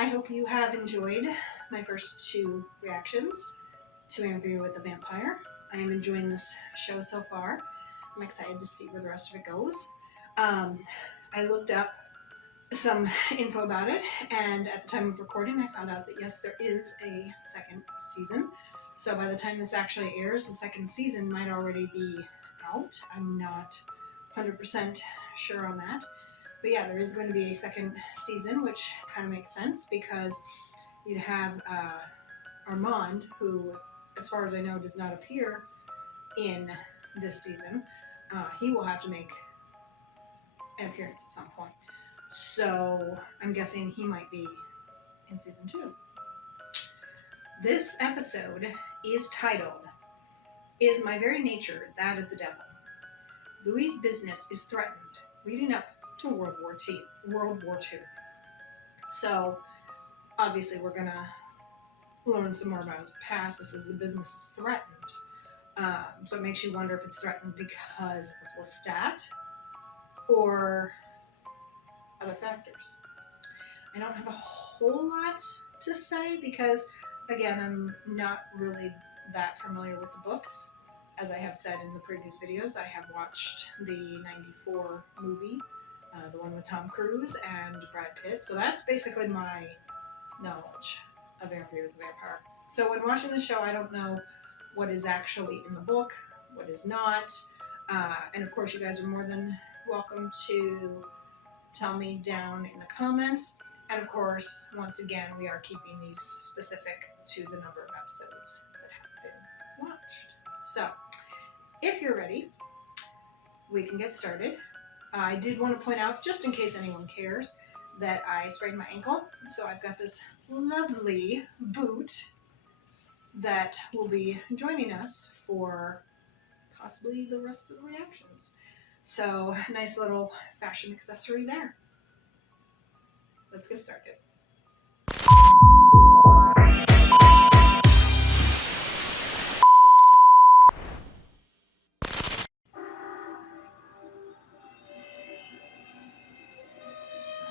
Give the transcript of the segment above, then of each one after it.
I hope you have enjoyed my first two reactions to Interview with the Vampire. I am enjoying this show so far. I'm excited to see where the rest of it goes. I looked up some info about it, and at the time of recording I found out that yes, there is a second season. So by the time this actually airs, the second season might already be out. I'm not 100% sure on that. But yeah, there is going to be a second season, which kind of makes sense because you'd have Armand, who, as far as I know, does not appear in this season. He will have to make an appearance at some point. So I'm guessing he might be in season 2. This episode is titled, "Is My Very Nature That of the Devil?" Louis' business is threatened, leading up to World War II. So obviously we're gonna learn some more about his past. This is the business is threatened. So it makes you wonder if it's threatened because of Lestat or other factors. I don't have a whole lot to say because, again, I'm not really that familiar with the books. As I have said in the previous videos, I have watched the 94 movie, the one with Tom Cruise and Brad Pitt. So that's basically my knowledge of Interview with the Vampire. So when watching the show, I don't know what is actually in the book, what is not. And of course, you guys are more than welcome to tell me down in the comments. And of course, once again, we are keeping these specific to the number of episodes that have been watched. So, if you're ready, we can get started. I did want to point out, just in case anyone cares, that I sprained my ankle. So I've got this lovely boot that will be joining us for possibly the rest of the reactions. So, nice little fashion accessory there. Let's get started.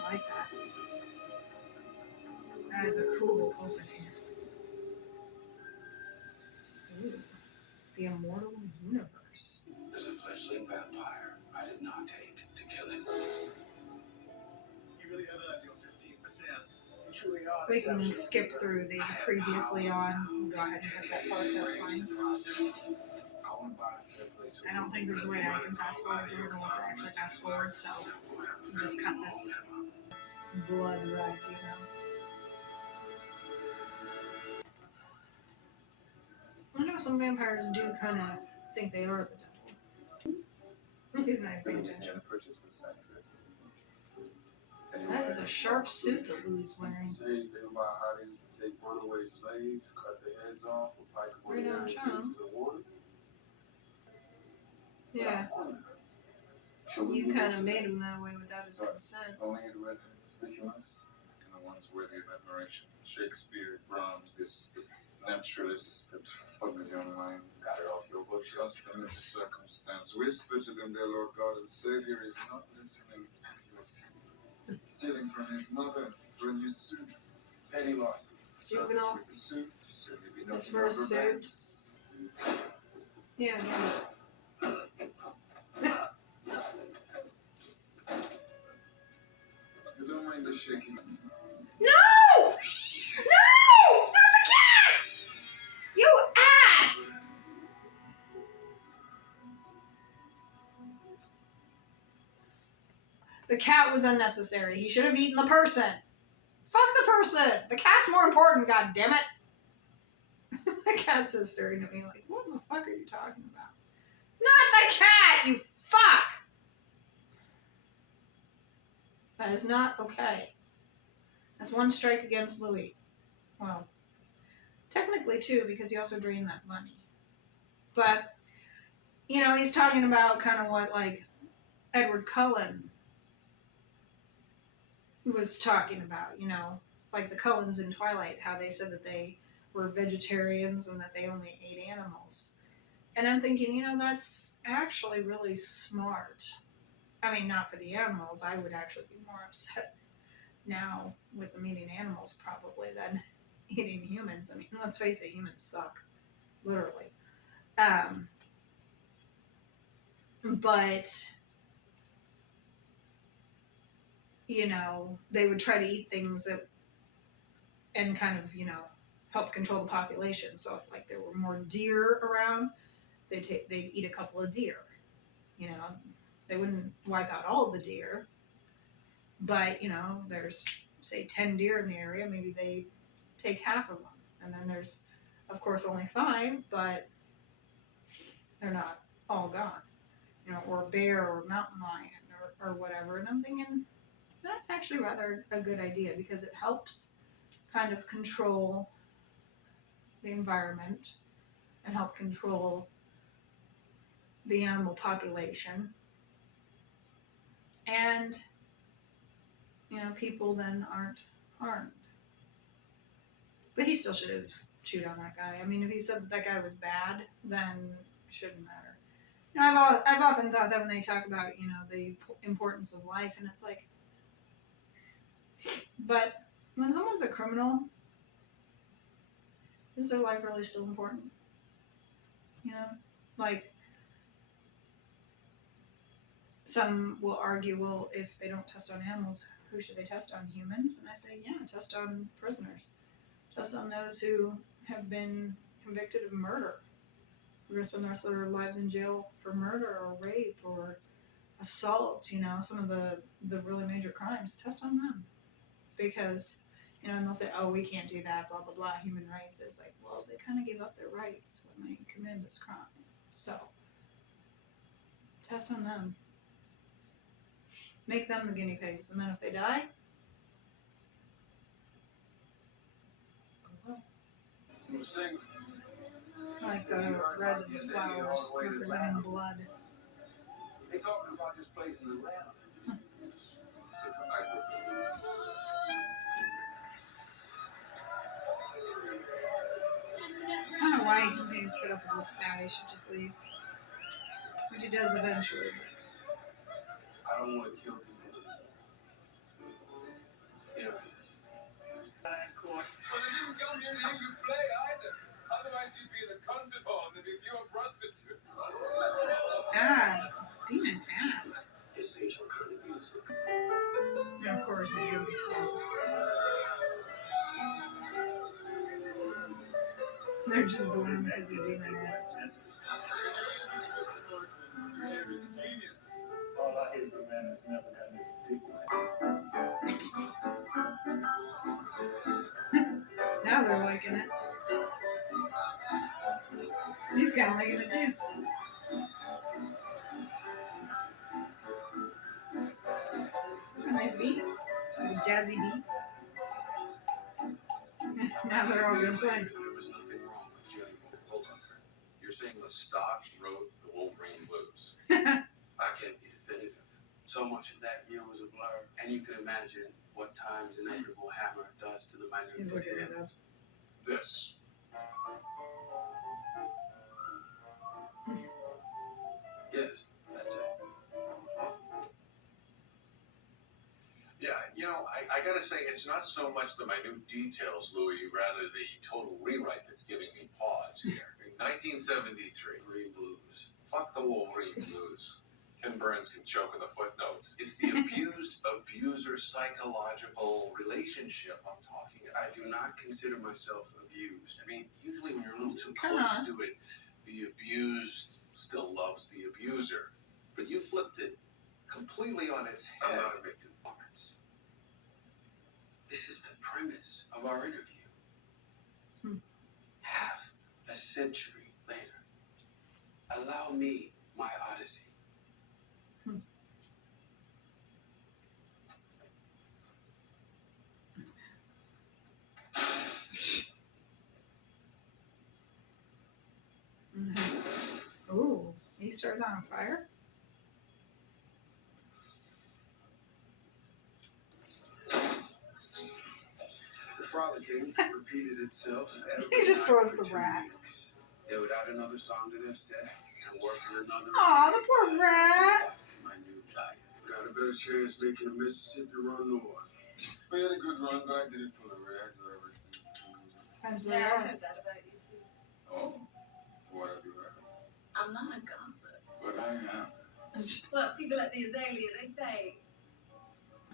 I like that. That is a cool opening. Ooh, the Immortal Universe. There's a fledgling vampire I did not take to kill him. You really have an ideal 15%. You truly are. We can skip through the previously on. Go ahead and cut that part, that's fine. I don't think there's a way I can fast forward through it unless I actually fast forward, so we'll just cut this blood right, you know. I know some vampires do kind of think they are the devil. He's not even paying attention. That is a sharp suit that Louis is wearing. Say anything about how they used to take runaway slaves, cut their heads off, or pike away their kids to the water? Yeah. You kind of made him that way without his consent. Only the redheads, the humans, and the ones worthy of admiration. Shakespeare, Brahms, this naturalist that fogs your mind. Got it off your book. Just image a circumstance. Whisper to them, their Lord God and Savior is not listening. You are stealing from his mother for a new suit. Petty loss. Juvenile. With the suit, so you'll be That's for a suit. Yeah, yeah. You don't mind the shaking. No! No! Not the cat! You ass! The cat was unnecessary. He should have eaten the person. Fuck the person. The cat's more important, god damn it. The cat's just staring at me like, what the fuck are you talking about? Not the cat, you fuck! That is not okay. That's one strike against Louis. Well, technically two, because he also drained that money. But, you know, he's talking about kind of what, like, Edward Cullen was talking about, you know, like the Cullens in Twilight, how they said that they were vegetarians and that they only ate animals. And I'm thinking, you know, that's actually really smart. I mean, not for the animals. I would actually be more upset now with them eating animals. animals probably than eating humans. I mean, let's face it, humans suck, literally. But you know, they would try to eat things that and kind of, you know, help control the population. So if like there were more deer around, they'd eat a couple of deer. You know, they wouldn't wipe out all the deer, but you know, there's say 10 deer in the area, maybe they take half of them, and then there's of course only 5, but they're not all gone. You know, or a bear or a mountain lion or whatever. And I'm thinking that's actually rather a good idea because it helps kind of control the environment and help control the animal population. And, you know, people then aren't harmed. But he still should have chewed on that guy. I mean, if he said that guy was bad, then it shouldn't matter. You know, I've often thought that when they talk about, you know, the importance of life, and it's like, but when someone's a criminal, is their life really still important? You know, like some will argue, well, if they don't test on animals, who should they test on? Humans? And I say, yeah, test on prisoners. Test on those who have been convicted of murder. We're going to spend the rest of their lives in jail for murder or rape or assault, you know, some of the really major crimes. Test on them. Because, you know, and they'll say, oh, we can't do that, blah, blah, blah, human rights. It's like, well, they kind of gave up their rights when they committed this crime. So, test on them. Make them the guinea pigs. And then if they die, oh well. Sing. Like the red flowers representing blood. They talking about this place in Atlanta. I don't know why he continues to put up with this guy. He should just leave. Which he does eventually. I don't want to kill people anymore. There it is. Court. Well, they didn't come here to hear you play either. Otherwise, you'd be in a concert hall and there'd be fewer prostitutes. Ah, being an ass. This ain't your kind of music. And of course, he's gonna be flawless. They're just born because he's being an ass. He's a genius. All I hate is a man that's never gotten his dick wet. Now they're liking it. He's kind of liking it too. A nice beat. A jazzy beat. Now they're all gonna play. There was nothing wrong with killing Wolverine. Hold on there. You're saying Lestat wrote the Wolverine Blues? I can't be definitive. So much of that year was a blur, and you can imagine what Time's inevitable hammer does to the He's minute looking it up. details. This. Yes, that's it. Yeah, you know, I gotta say, it's not so much the minute details, Louis, rather the total rewrite that's giving me pause here. In 1973, Green Blues. fuck the Wolverine Blues. Ken Burns can choke in the footnotes. It's the abused-abuser psychological relationship I'm talking about. I do not consider myself abused. I mean, usually when you're a little too Come close on. to it, the abused still loves the abuser. But you flipped it completely on its I'm head. not a victim, Lawrence. This is the premise of our interview. Half a century later, allow me my odyssey. Ooh, he started on fire? The Frolic King repeated itself. He just throws the rat. They would add another song to their set and work in another. Aw, the poor rat. My new diet. Got a better chance making the Mississippi run north. We had a good run, but I did it for the red or everything. Depends where Yeah, you I are. heard that about you too. Oh, what have you heard? I'm not a gossip. But I am. Look, people at the Azalea, they say,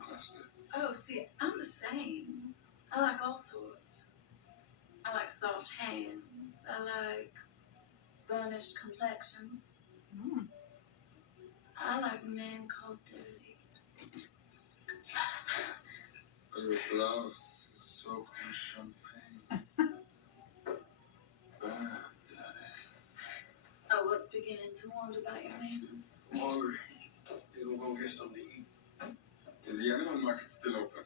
Blessed. oh, see, I'm the same. I like all sorts. I like soft hands. I like burnished complexions. Mm. I like men called dirty. Your blouse is soaked in champagne. Bad, Daddy. I was beginning to wonder about your manners. Hungry. You gonna go get something to eat? Is the animal market still open?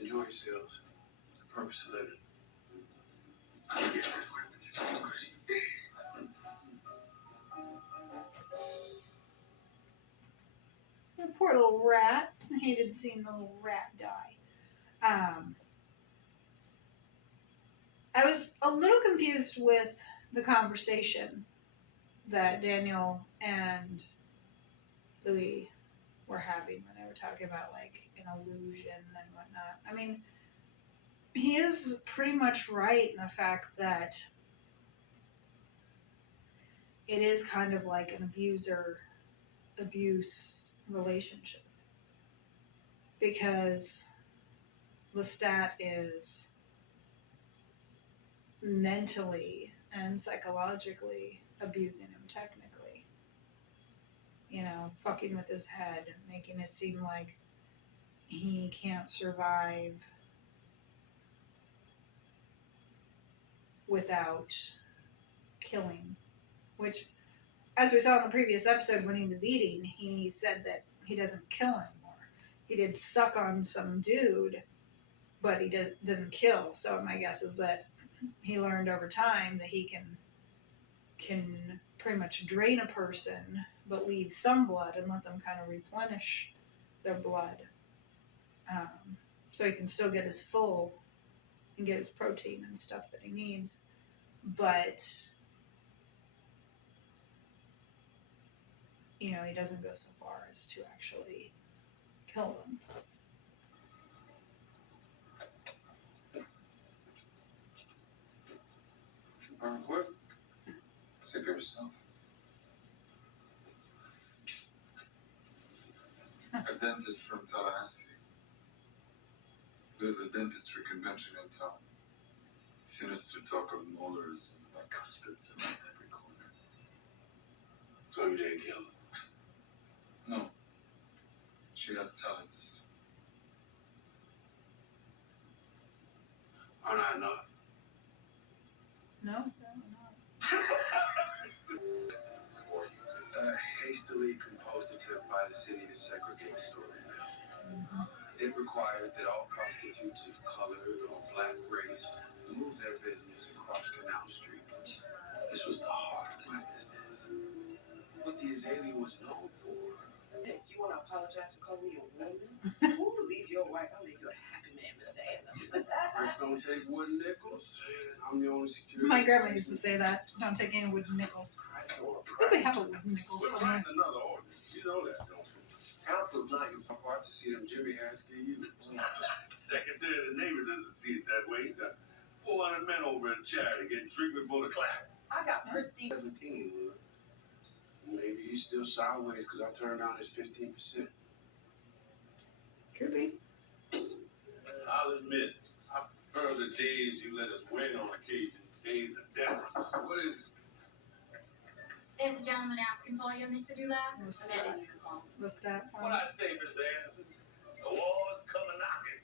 Enjoy yourselves. It's the purpose of living. I'm getting everybody so hungry. Oh, poor little rat. I hated seeing the little rat die. I was a little confused with the conversation that Daniel and Louis were having when they were talking about like an illusion and whatnot. I mean, he is pretty much right in the fact that it is kind of like an abuse relationship, because Lestat is mentally and psychologically abusing him technically. You know, fucking with his head and making it seem like he can't survive without killing. Which, as we saw in the previous episode when he was eating, he said that he doesn't kill anymore. He did suck on some dude, but he didn't kill. So my guess is that he learned over time that he can pretty much drain a person, but leave some blood and let them kind of replenish their blood. So he can still get his full and get his protein and stuff that he needs. But, you know, he doesn't go so far as to actually kill them. What? Say for yourself. A dentist from Tallahassee. There's a dentistry convention in town. Sinister talk of molars and bicuspids around every corner. So you didn't kill her. No. She has talents. Are not enough. No? No, Hastily composed attempt by the city to segregate Storyville. It required that all prostitutes of colored or black race move their business across Canal Street. This was the heart of my business. What the Azalea was known for. Next, you want to apologize for calling me a woman? Ooh, leave your wife. I'll make you a happy man, Mr. Anderson. First don't take wooden nickels. I'm the only security. My grandma used to say that. Don't take any wooden nickels. I think we have a wooden nickel We're somewhere. writing another ordinance. You know that, don't you? Council's not your Apart to see them Jimmy hats get used. secretary of the Navy doesn't see it that way. 400 men over at Charity getting treatment for the clap. I got pristine. 17. Maybe he's still sideways because I turned down his 15%. Could be. I'll admit, I prefer the days you let us win on occasion. Days of deference. What is it? There's a gentleman asking for you, Mr. Dulac. A man in uniform. Lestat. What I say, Mr. Anderson? The war's coming knocking.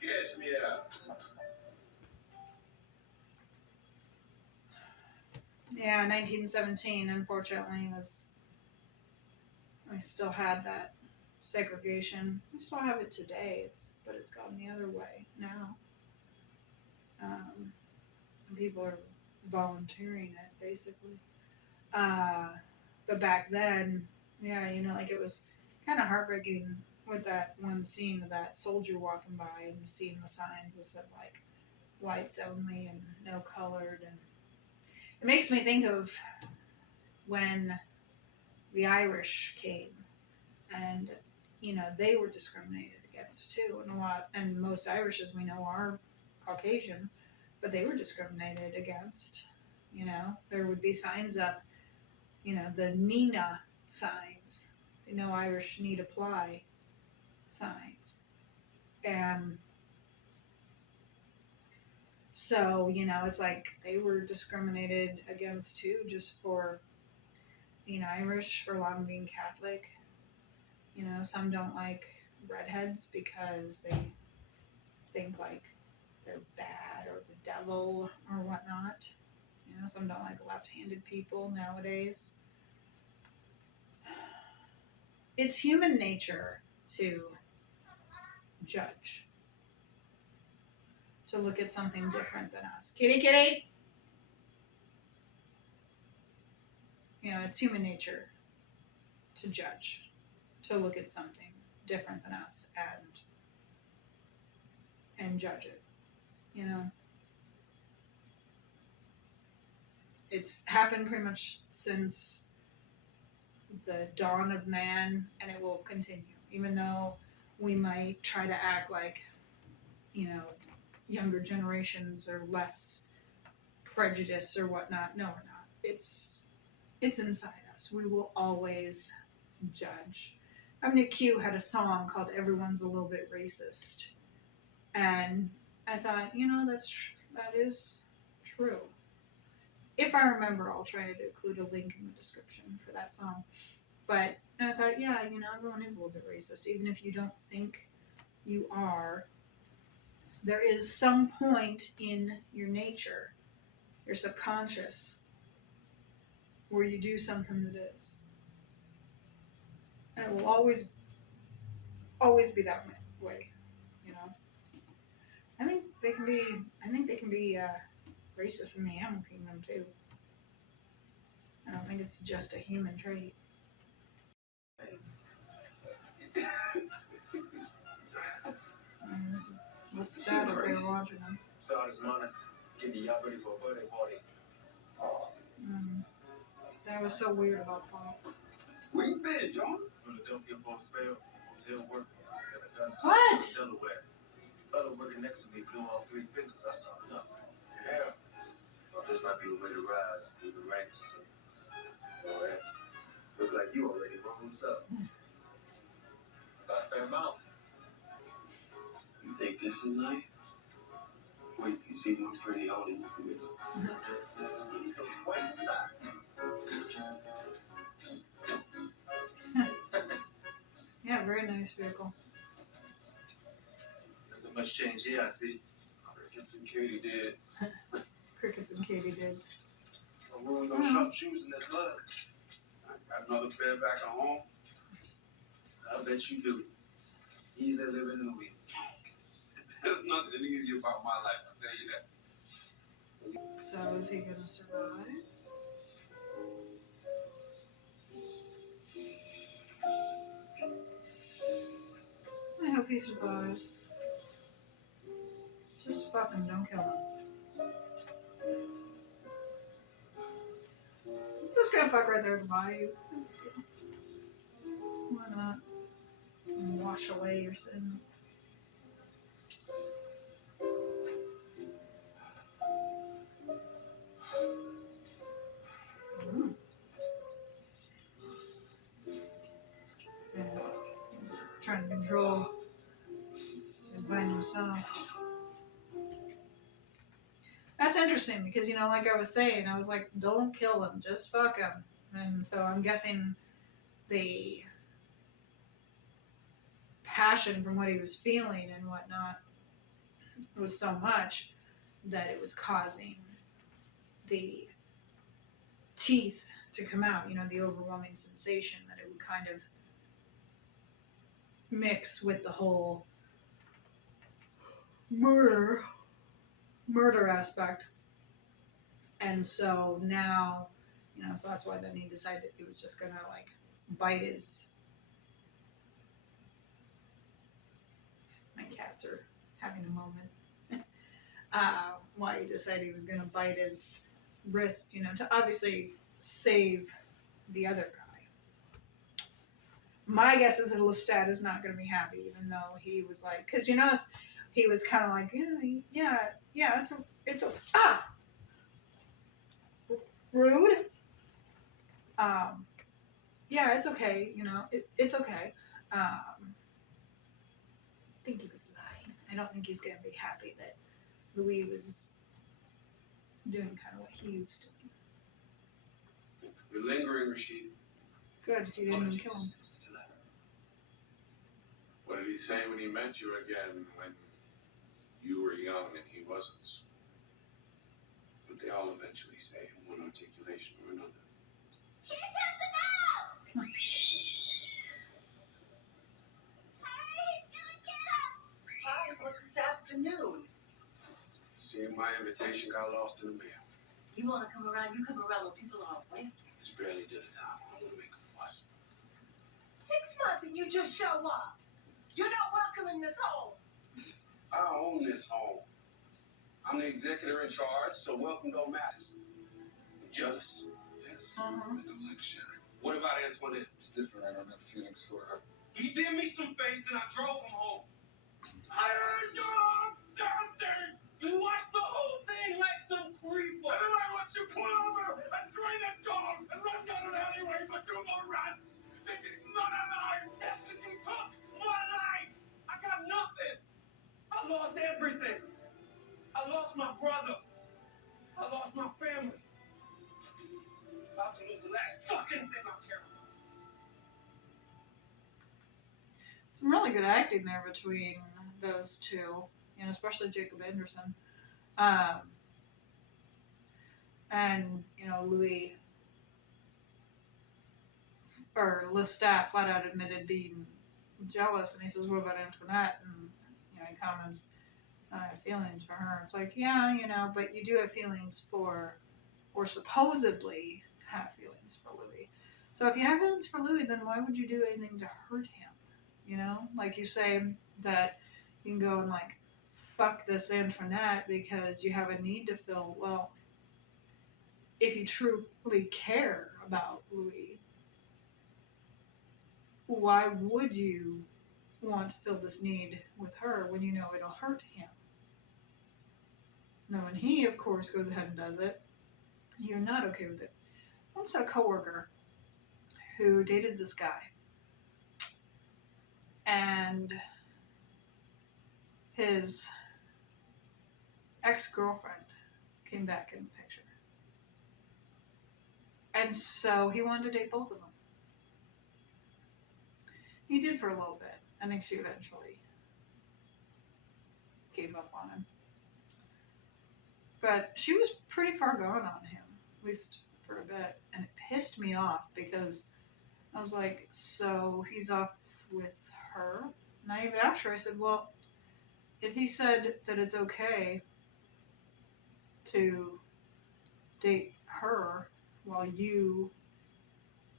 Catch me out. Yeah, 1917, unfortunately, I still had that segregation. I still have it today, but it's gone the other way now. And people are volunteering it, basically. But back then, yeah, you know, like it was kind of heartbreaking with that one scene of that soldier walking by and seeing the signs that said, like, whites only and no colored, and it makes me think of when the Irish came, and you know, they were discriminated against too, and most Irish, as we know, are Caucasian, but they were discriminated against. You know, there would be signs up, you know, the Nina signs, the No Irish Need Apply signs, and so, you know, it's like they were discriminated against too, just for being Irish, for a lot of them being Catholic. You know, some don't like redheads because they think like they're bad or the devil or whatnot. You know, some don't like left-handed people nowadays. It's human nature to judge, to look at something different than us. Kitty, kitty! You know, it's human nature to judge, to look at something different than us and judge it. You know, it's happened pretty much since the dawn of man, and it will continue, even though we might try to act like, you know, younger generations are less prejudiced or whatnot. No, we're not. It's inside us. We will always judge. Avenue Q had a song called "Everyone's a Little Bit Racist," and I thought, you know, that is true. If I remember, I'll try to include a link in the description for that song. But I thought, yeah, you know, everyone is a little bit racist, even if you don't think you are. There is some point in your nature, your subconscious, where you do something that is. And it will always be that way, you know. I think they can be racist in the animal kingdom too. I don't think it's just a human trait. What's that if they're watching them? Saw this morning, getting y'all ready for a birthday party. That was so weird about Paul. Where you been, John? Philadelphia for a spell, hotel work. What? Delaware. Fellow working next to me blew all 3 fingers. I saw enough. Yeah. Well, this might be the way to rise through the ranks. All right. Look like you already rose up. About a fair amount. You think this is nice? Wait till you see those pretty oldies with Yeah, very nice vehicle. Nothing much change here, I see. Crickets and Katie did. Crickets and katydids. Don't ruin no sharp shoes in this leather. I got another pair back at home. I bet you do. Easy living in the week. There's nothing easy about my life, I'll tell you that. So is he gonna survive? I hope he survives. Just fucking don't kill him. Just gonna fuck right there by you. Why not? And wash away your sins. Yeah, he's trying to control and find himself. That's interesting because, you know, like I was saying, I was like, don't kill him, just fuck him. And so I'm guessing the passion from what he was feeling and whatnot was so much that it was causing the teeth to come out, you know, the overwhelming sensation that it would kind of mix with the whole murder aspect. And so now, you know, so that's why then he decided he was just gonna like bite his. My cats are having a moment. Why he decided he was gonna bite his wrist, you know, to obviously save the other guy. my guess is that Lestat is not going to be happy, even though he was like, because you notice he was kind of like, yeah, it's rude. Yeah, it's okay, it's okay. I think he was lying. I don't think he's going to be happy that Louis was doing kind of what he was doing. You're lingering, Rashid. Good, you didn't even kill him. What did he say when he met you again, when you were young and he wasn't? But they all eventually say in one articulation or another. Hi, what's this afternoon? Seeing my invitation got lost in the mail. You want to come around? You come around when people are awake. It's barely dinner time. I don't want to make a fuss. 6 months and you just show up. You're not welcome in this home. I own this home. I'm the executor in charge, so welcome don't matter. You jealous? Yes, Uh-huh. I don't like sharing. What about Antoinette? It's different. I don't have feelings for her. He did me some face and I drove him home. I heard your arms dancing. You watched the whole thing like some creeper. And then I watched you pull over and drain a dog and run down an alleyway for 2 more rats. This is not a life. That's because you took my life. I got nothing. I lost everything. I lost my brother. I lost my family. About to lose the last fucking thing I care about. Some really good acting there between those two, especially Jacob Anderson. And, Louis, or Lestat flat out admitted being jealous, and he says, what about Antoinette? And, he comments, I have feelings for her. It's like, yeah, but you do have feelings for, or supposedly have feelings for Louis. So if you have feelings for Louis, then why would you do anything to hurt him? Like you say that you can go and like, fuck this Antoinette because you have a need to fill. Well, if you truly care about Louis, why would you want to fill this need with her when you know it'll hurt him? Now, when he, of course, goes ahead and does it, you're not okay with it. I once had a coworker who dated this guy, and his ex-girlfriend came back in the picture. And so he wanted to date both of them. He did for a little bit. I think she eventually gave up on him. But she was pretty far gone on him, at least for a bit. And it pissed me off because I was like, so he's off with her? And I even asked her, I said, well, if he said that it's okay to date her while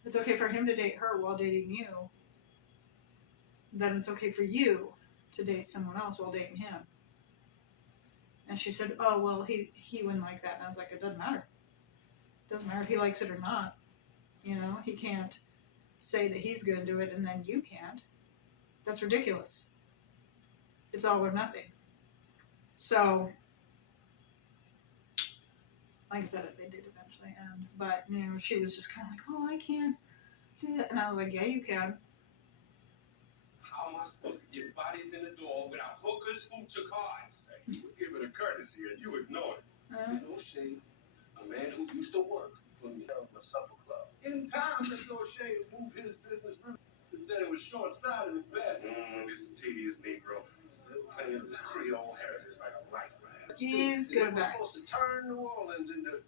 it's okay for him to date her while dating you, then it's okay for you to date someone else while dating him. And she said, oh, well, he wouldn't like that. And I was like, it doesn't matter. It doesn't matter if he likes it or not. He can't say that he's going to do it and then you can't. That's ridiculous. It's all or nothing. So, like I said, they did eventually end. But, she was just kind of like, oh, I can't do that. And I was like, yeah, you can. How am I supposed to get bodies in the door without hookers who took cards? You were given a courtesy and you ignored it. Finn O'Shea, a man who used to work for me of a supper club. In time, Mr. O'Shea moved his business room. He said it was short-sighted at best. This tedious Negro. Still playing his Creole heritage like a lifeline. He's He good was back. supposed to turn New Orleans into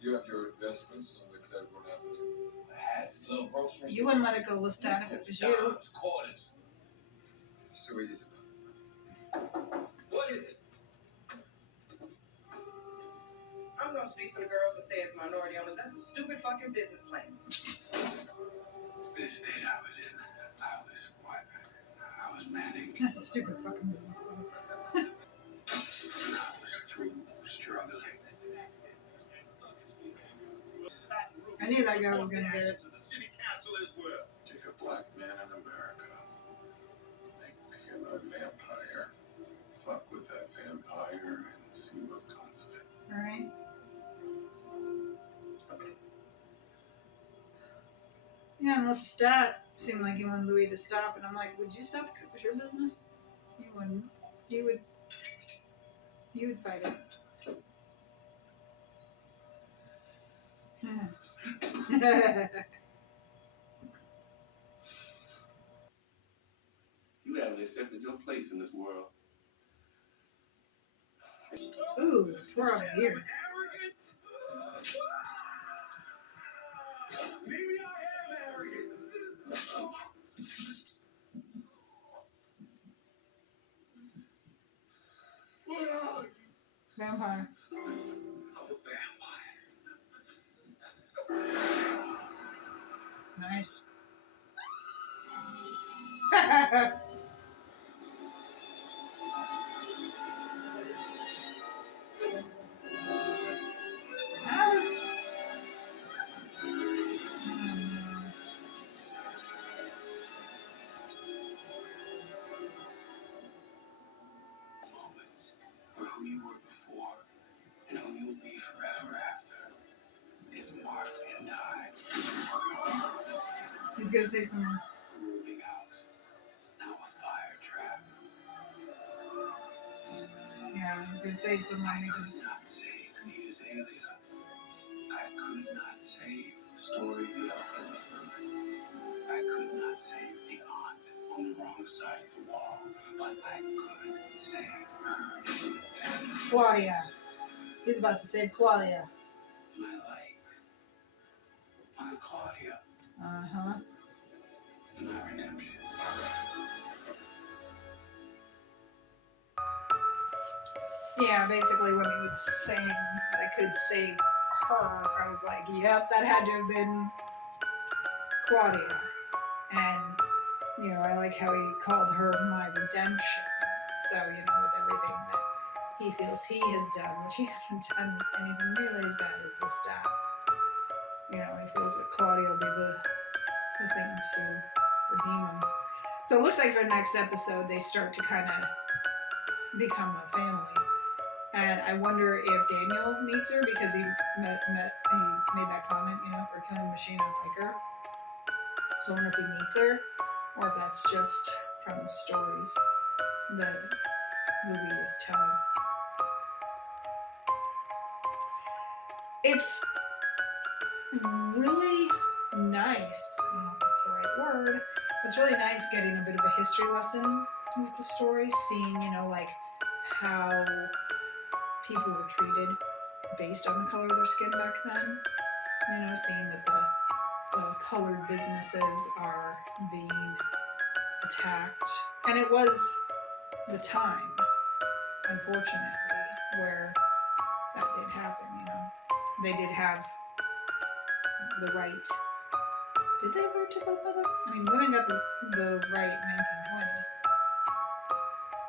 You have your investments on the Claiborne Avenue. Hats, little groceries. You wouldn't let it go, Lestat, if it was you. Dimes, quarters. So it is about the What is it? I'm gonna speak for the girls and say it's minority owners. That's a stupid fucking business plan. This state I was in, I was manning. That's a stupid fucking business plan. I was through struggling. I knew that guy was gonna get it. The city council as well. Jacob black man in America. Make him a vampire. Fuck with that vampire and see what comes of it. All right. Yeah, and Lestat seemed like he wanted Louis to stop, and I'm like, would you stop if it was your business? You wouldn't. You would fight it. You haven't accepted your place in this world. Ooh, tore off his ear. Maybe I am arrogant. What are you? Vampire. I'm a vampire. Nice. Alice. Moments where who you were before and who you'll be forever after is marked in time. He's gonna say something. A rooming house, now a fire trap. Yeah, he's gonna say something. I could not save the Azalea. I could not save Storyville. I could not save the aunt on the wrong side of the wall, but I could save her. Claudia. He's about to save Claudia. My life. My Claudia. Uh-huh. My redemption. Yeah, basically when he was saying that I could save her, I was like, yep, that had to have been Claudia. And, you know, I like how he called her my redemption. So, you know, with everything that he feels he has done, which he hasn't done anything nearly as bad as Lestat. You know, he feels that Claudia will be the thing to redeem him. So it looks like for the next episode, they start to kind of become a family. And I wonder if Daniel meets her because he he made that comment, you know, for killing the machine, I like her. So I wonder if he meets her or if that's just from the stories that Louis is telling. It's really nice. I don't know if that's the right word. But it's really nice getting a bit of a history lesson with the story, seeing, you know, like how people were treated based on the color of their skin back then. You know, seeing that the colored businesses are being attacked. And it was the time, unfortunately, where that did happen, you know. They did have the right. Did they have the right to vote by them? I mean, women got the right in 1920.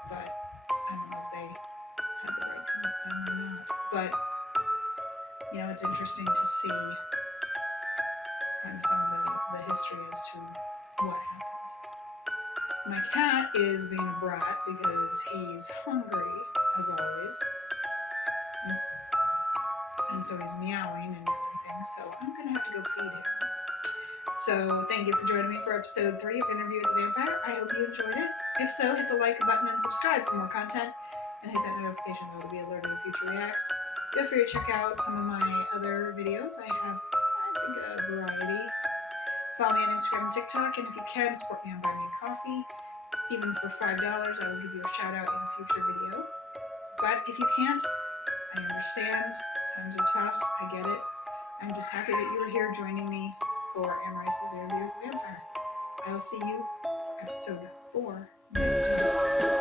But I don't know if they had the right to vote then or not. But, you know, it's interesting to see kind of some of the history as to what happened. My cat is being a brat because he's hungry, as always. And so he's meowing and everything, so I'm gonna have to go feed him. So thank you for joining me for episode 3 of Interview with the Vampire. I hope you enjoyed it. If so, hit the like button and subscribe for more content, and hit that notification bell to be alerted of future reacts. Feel free to check out some of my other videos. I have, I think, a variety. Follow me on Instagram and TikTok, and if you can, support me on Buy Me a Coffee. Even for $5, I will give you a shout out in a future video. But if you can't, I understand. Times are tough. I get it. I'm just happy that you are here joining me for Anne Rice's Interview with the Vampire. I will see you for episode 4 next time.